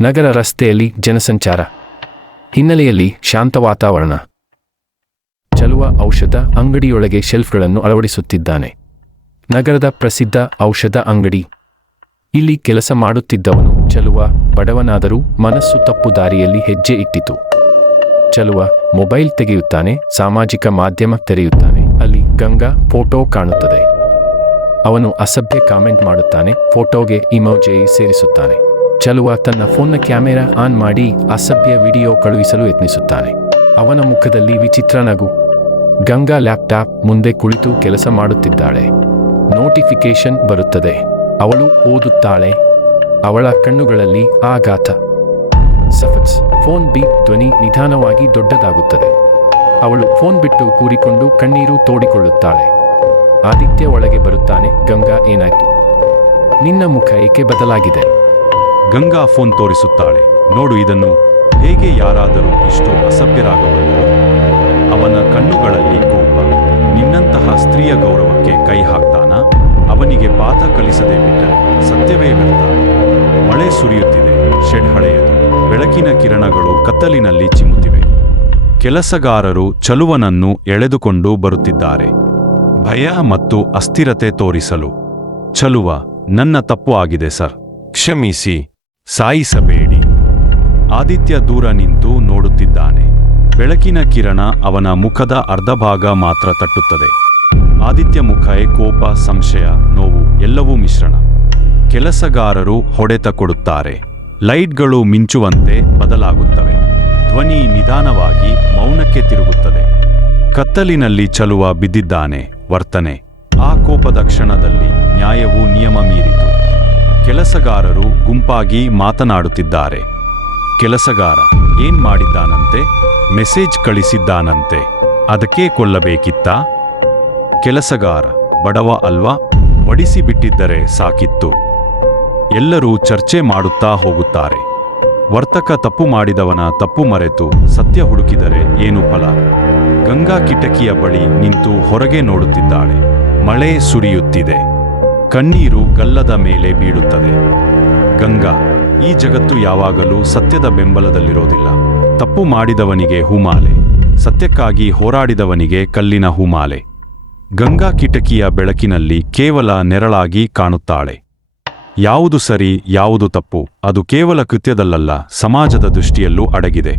ನಗರ ರಸ್ತೆಯಲ್ಲಿ ಜನಸಂಚಾರ. ಹಿನ್ನೆಲೆಯಲ್ಲಿ ಶಾಂತ ವಾತಾವರಣ. ಚಲುವ ಔಷಧ ಅಂಗಡಿಯೊಳಗೆ ಶೆಲ್ಫ್ಗಳನ್ನು ಅಳವಡಿಸುತ್ತಿದ್ದಾನೆ. ನಗರದ ಪ್ರಸಿದ್ಧ ಔಷಧ ಅಂಗಡಿ. ಇಲ್ಲಿ ಕೆಲಸ ಮಾಡುತ್ತಿದ್ದವನು ಚಲುವ ಬಡವನಾದರೂ ಮನಸ್ಸು ತಪ್ಪು ದಾರಿಯಲ್ಲಿ ಹೆಜ್ಜೆ ಇಟ್ಟಿತು. ಚಲುವ ಮೊಬೈಲ್ ತೆಗೆಯುತ್ತಾನೆ, ಸಾಮಾಜಿಕ ಮಾಧ್ಯಮ ತೆರೆಯುತ್ತಾನೆ. ಅಲ್ಲಿ ಗಂಗಾ ಫೋಟೋ ಕಾಣುತ್ತದೆ. ಅವನು ಅಸಭ್ಯ ಕಾಮೆಂಟ್ ಮಾಡುತ್ತಾನೆ, ಫೋಟೋಗೆ ಇಮೋಜಿ ಸೇರಿಸುತ್ತಾನೆ. ಚಲುವ ತನ್ನ ಫೋನ್ನ ಕ್ಯಾಮೆರಾ ಆನ್ ಮಾಡಿ ಅಸಭ್ಯ ವಿಡಿಯೋ ಕಳುಹಿಸಲು ಯತ್ನಿಸುತ್ತಾನೆ. ಅವನ ಮುಖದಲ್ಲಿ ವಿಚಿತ್ರ ನಗು. ಗಂಗಾ ಲ್ಯಾಪ್ಟಾಪ್ ಮುಂದೆ ಕುಳಿತು ಕೆಲಸ ಮಾಡುತ್ತಿದ್ದಾಳೆ. ನೋಟಿಫಿಕೇಶನ್ ಬರುತ್ತದೆ. ಅವಳು ಓದುತ್ತಾಳೆ. ಅವಳ ಕಣ್ಣುಗಳಲ್ಲಿ ಆಘಾತ. ಸಫಕ್ಸ್. Phone beep. ಧ್ವನಿ ನಿಧಾನವಾಗಿ ದೊಡ್ಡದಾಗುತ್ತದೆ. ಅವಳು ಫೋನ್ ಬಿಟ್ಟು ಕೂರಿಕೊಂಡು ಕಣ್ಣೀರು ತೋಡಿಕೊಳ್ಳುತ್ತಾಳೆ. ಆದಿತ್ಯ ಒಳಗೆ ಬರುತ್ತಾನೆ. ಗಂಗಾ, ಏನಾಯ್ತು? ನಿನ್ನ ಮುಖ ಏಕೆ ಬದಲಾಗಿದೆ? ಗಂಗಾ ಫೋನ್ ತೋರಿಸುತ್ತಾಳೆ. ನೋಡು ಇದನ್ನು. ಹೇಗೆ ಯಾರಾದರೂ ಇಷ್ಟು ಅಸಭ್ಯರಾಗಬಲ್ಲರು? ಅವನ ಕಣ್ಣುಗಳಲ್ಲಿ ಕೋಪ. ನಿನ್ನಂತಹ ಸ್ತ್ರೀಯ ಗೌರವಕ್ಕೆ ಕೈ ಹಾಕ್ತಾನ? ಅವನಿಗೆ ಪಾಠ ಕಲಿಸದೆ ಬಿಟ್ಟರೆ ಸತ್ಯವೇ ವ್ಯರ್ಥ. ಮಳೆ ಸುರಿಯುತ್ತಿದೆ. ಶೆಡ್ ಹಳೆಯದು. ಬೆಳಕಿನ ಕಿರಣಗಳು ಕತ್ತಲಿನಲ್ಲಿ ಚಿಮ್ಮುತ್ತಿವೆ. ಕೆಲಸಗಾರರು ಚಲುವನನ್ನು ಎಳೆದುಕೊಂಡು ಬರುತ್ತಿದ್ದಾರೆ. ಭಯ ಮತ್ತು ಅಸ್ಥಿರತೆ ತೋರಿಸಲು. ಚಲುವ, ನನ್ನ ತಪ್ಪು ಆಗಿದೆ ಸರ್, ಕ್ಷಮಿಸಿ. ಸಾಯಿಸಬೇಡಿ. ಆದಿತ್ಯ ದೂರ ನಿಂತು ನೋಡುತ್ತಿದ್ದಾನೆ. ಬೆಳಕಿನ ಕಿರಣ ಅವನ ಮುಖದ ಅರ್ಧಭಾಗ ಮಾತ್ರ ತಟ್ಟುತ್ತದೆ. ಆದಿತ್ಯ ಮುಖಕ್ಕೆ ಕೋಪ, ಸಂಶಯ, ನೋವು ಎಲ್ಲವೂ ಮಿಶ್ರಣ. ಕೆಲಸಗಾರರು ಹೊಡೆತ ಕೊಡುತ್ತಾರೆ. ಲೈಟ್ಗಳು ಮಿಂಚುವಂತೆ ಬದಲಾಗುತ್ತವೆ. ಧ್ವನಿ ನಿಧಾನವಾಗಿ ಮೌನಕ್ಕೆ ತಿರುಗುತ್ತದೆ. ಕತ್ತಲಿನಲ್ಲಿ ಚಲುವ ಬಿದ್ದಿದ್ದಾನೆ. ವರ್ತನೆ. ಆ ಕೋಪದ ಕ್ಷಣದಲ್ಲಿ ನ್ಯಾಯವು ನಿಯಮ ಮೀರಿತು. ಕೆಲಸಗಾರರು ಗುಂಪಾಗಿ ಮಾತನಾಡುತ್ತಿದ್ದಾರೆ. ಕೆಲಸಗಾರ ಏನ್ ಮಾಡಿದ್ದಾನಂತೆ? ಮೆಸೇಜ್ ಕಳಿಸಿದ್ದಾನಂತೆ. ಅದಕ್ಕೆ ಕೊಲ್ಲಬೇಕಿತ್ತಾ? ಕೆಲಸಗಾರ, ಬಡವ ಅಲ್ವಾ, ಬಡಿಸಿಬಿಟ್ಟಿದ್ದರೆ ಸಾಕಿತ್ತು. ಎಲ್ಲರೂ ಚರ್ಚೆ ಮಾಡುತ್ತಾ ಹೋಗುತ್ತಾರೆ. ವರ್ತಕ ತಪ್ಪು ಮಾಡಿದವನ ತಪ್ಪು ಮರೆತು ಸತ್ಯ ಹುಡುಕಿದರೆ ಏನು ಫಲ? ಗಂಗಾ ಕಿಟಕಿಯ ಬಳಿ ನಿಂತು ಹೊರಗೆ ನೋಡುತ್ತಿದ್ದಾಳೆ. ಮಳೆ ಸುರಿಯುತ್ತಿದೆ. ಕಣ್ಣೀರು ಗಲ್ಲದ ಮೇಲೆ ಬೀಳುತ್ತದೆ. ಗಂಗಾ, ಈ ಜಗತ್ತು ಯಾವಾಗಲೂ ಸತ್ಯದ ಬೆಂಬಲದಲ್ಲಿರೋದಿಲ್ಲ. ತಪ್ಪು ಮಾಡಿದವನಿಗೆ ಹೂಮಾಲೆ, ಸತ್ಯಕ್ಕಾಗಿ ಹೋರಾಡಿದವನಿಗೆ ಕಲ್ಲಿನ ಹೂಮಾಲೆ. ಗಂಗಾ ಕಿಟಕಿಯ ಬೆಳಕಿನಲ್ಲಿ ಕೇವಲ ನೆರಳಾಗಿ ಕಾಣುತ್ತಾಳೆ. ಯಾವುದು ಸರಿ, ಯಾವುದು ತಪ್ಪು, ಅದು ಕೇವಲ ಕೃತ್ಯದಲ್ಲಲ್ಲ, ಸಮಾಜದ ದೃಷ್ಟಿಯಲ್ಲೂ ಅಡಗಿದೆ.